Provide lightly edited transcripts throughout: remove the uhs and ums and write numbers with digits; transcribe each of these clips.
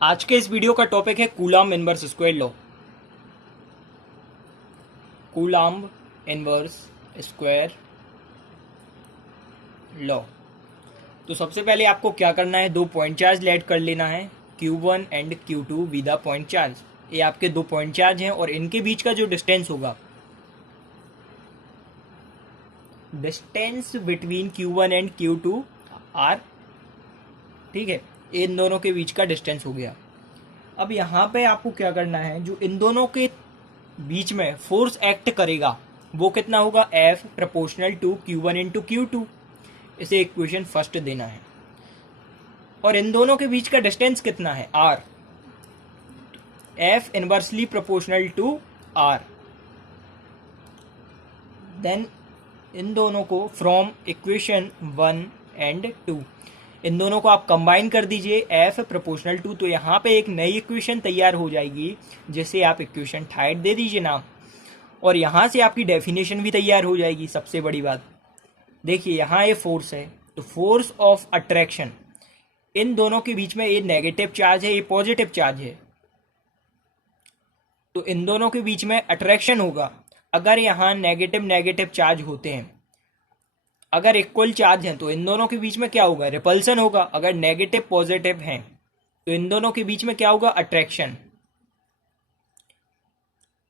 आज के इस वीडियो का टॉपिक है coulomb inverse square law. Coulomb inverse square law. तो सबसे पहले आपको क्या करना है, दो पॉइंट चार्ज लेट कर लेना है, Q1 and Q2 with a point charge. ये आपके दो पॉइंट चार्ज हैं और इनके बीच का जो डिस्टेंस होगा, distance between Q1 and Q2 are, ठीक है, इन दोनों के बीच का डिस्टेंस हो गया। अब यहाँ पे आपको क्या करना है, जो इन दोनों के बीच में फोर्स एक्ट करेगा वो कितना होगा, F proportional to Q1 into Q2। इसे इक्वेशन फर्स्ट देना है। और इन दोनों के बीच का डिस्टेंस कितना है, R, F inversely proportional to R। Then इन दोनों को फ्रॉम इक्वेशन 1 एंड 2, इन दोनों को आप कंबाइन कर दीजिए, F प्रोपोर्शनल टू, तो यहाँ पे एक नई इक्वेशन तैयार हो जाएगी जिसे आप इक्वेशन 3 दे दीजिए नाम। और यहाँ से आपकी डेफिनेशन भी तैयार हो जाएगी। सबसे बड़ी बात देखिए, यहाँ ये फोर्स है, तो फोर्स ऑफ अट्रैक्शन, इन दोनों के बीच में ये नेगेटिव चार्ज है, ये पॉजिटिव चार्ज है, तो इन दोनों के बीच में अट्रैक्शन होगा। अगर यहाँ नेगेटिव नेगेटिव चार्ज होते हैं, अगर इक्वल चार्ज हैं, तो इन दोनों के बीच में क्या होगा, रिपल्सन होगा। अगर नेगेटिव पॉजिटिव हैं तो इन दोनों के बीच में क्या होगा, अट्रैक्शन।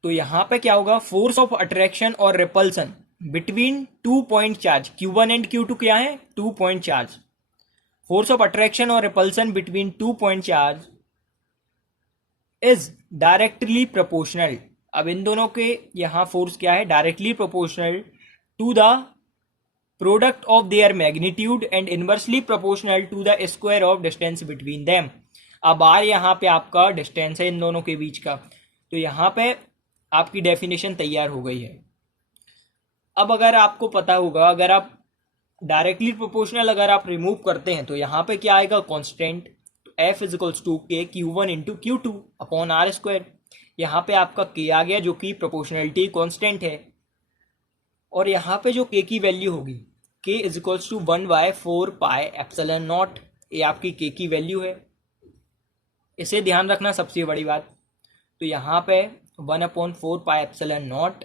तो यहां पे क्या होगा, फोर्स ऑफ अट्रैक्शन और repulsion between 2 point charge, Q1 and Q2 क्या है, 2 point charge. Force of attraction और repulsion between 2 point charge is directly proportional. अब इन दोनों के यहां फोर्स क्या है, directly proportional to the product of their magnitude and inversely proportional to the square of distance between them. अब R यहाँ पे आपका डिस्टेंस है इन दोनों के बीच का, तो यहाँ पे आपकी डेफिनेशन तैयार हो गई है। अब अगर आपको पता होगा, अगर आप डायरेक्टली प्रोपोर्शनल अगर आप रिमूव करते हैं तो यहाँ पे क्या आएगा, कांस्टेंट। तो F इजिकल्स टू के Q1 into Q2 upon r square. यहाँ पे आपका K आ गया जो कि प्रोपोर्शनलिटी कांस्टेंट है। और यहाँ पे जो K की वैल्यू होगी, K equals to 1/4 pi epsilon naught, ये आपकी K की वैल्यू है। इसे ध्यान रखना, सबसे बड़ी बात। तो यहाँ पे 1/4 pi epsilon naught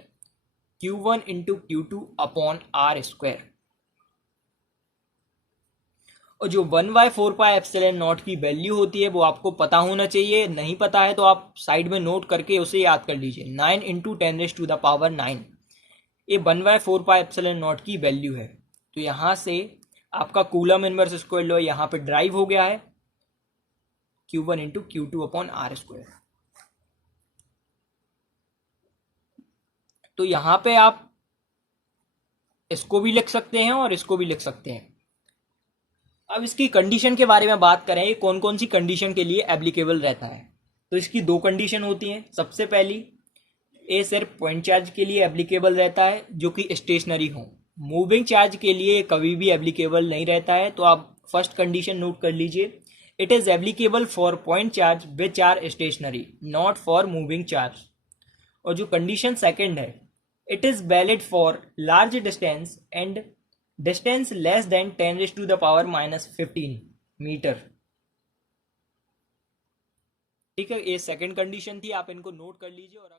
Q1 into Q2 upon r square. और जो 1/4 पाई एप्सिलॉन नॉट की वैल्यू होती है वो आपको पता होना चाहिए। नहीं पता है तो आप साइड में नोट करके उसे याद कर लीजिए, 9 इंटू 10⁻⁹। ये 1/4 पाई एप्सिलॉन नॉट की वैल्यू है। तो यहाँ से आपका कूलम इनवर्स स्क्वायर लॉ यहाँ पे ड्राइव हो गया है, Q1 into Q2 upon r square. तो यहाँ पे आप इसको भी लिख सकते हैं और इसको भी लिख सकते हैं। अब इसकी कंडीशन के बारे में बात करें, कौन कौन सी कंडीशन के लिए एप्लीकेबल रहता है। तो इसकी दो कंडीशन होती हैं। सबसे पहली, ये सिर्फ पॉइंट चार्ज के लिए एप्लीकेबल रहता है जो कि स्टेशनरी हो। मूविंग चार्ज के लिए कभी भी एप्लीकेबल नहीं रहता है। तो आप फर्स्ट कंडीशन नोट कर लीजिए, it is applicable for point charge which are stationary, not for moving charge. और जो कंडीशन सेकंड है, it is valid for large distance and distance less than 10⁻⁻15 metre. ठीक है, ये सेकंड कंडीशन थी, आप इनको नोट कर लीजिए। और